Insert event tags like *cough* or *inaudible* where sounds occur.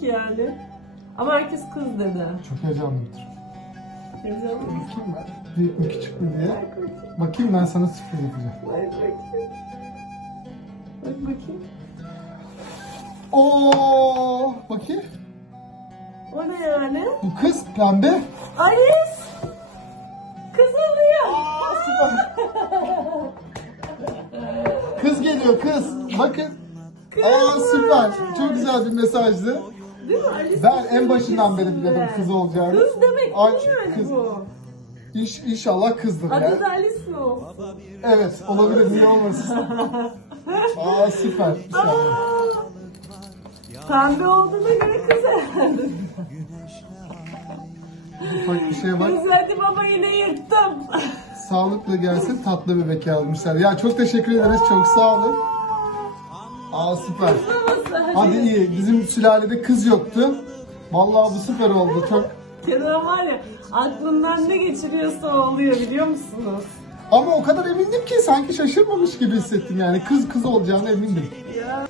ki yani. Ama herkes kız dedi. Çok heyecanlıyımdır. Heyecanlı? Bakayım ben. Mü küçük mü diye. Bak bakayım. Ben sana sürpriz yapacağım. Bak bakayım. Bak bakayım. Oo, bakayım. O ne yani? Bu kız pembe. Alice! Kız oluyor. Aa, süper. Kız geliyor kız. Bakın. Aa süper. Çok güzel bir mesajdı. Değil mi Alice? Ben en başından beri biliyordum kız olacağını. Kız demek Ay, değil mi yani kız. bu? İş, inşallah kızdır Adı ya. da Alice mi? Evet olabilir niye olmasın. *laughs* Aa süper. Aa! Pembe olduğuna göre kız herhalde. Ufak bir şey var. Kız hadi baba yine yırttım. Sağlıklı gelsin tatlı bebek yazmışlar. Ya çok teşekkür ederiz çok sağ olun. Aa süper. Hadi iyi. Bizim sülalede kız yoktu. Vallahi bu süper oldu. Çok *laughs* Kenan var ya aklından ne geçiriyorsa oluyor biliyor musunuz? ama o kadar emindim ki sanki şaşırmamış gibi hissettim yani. Kız kız olacağına emindim. Ya.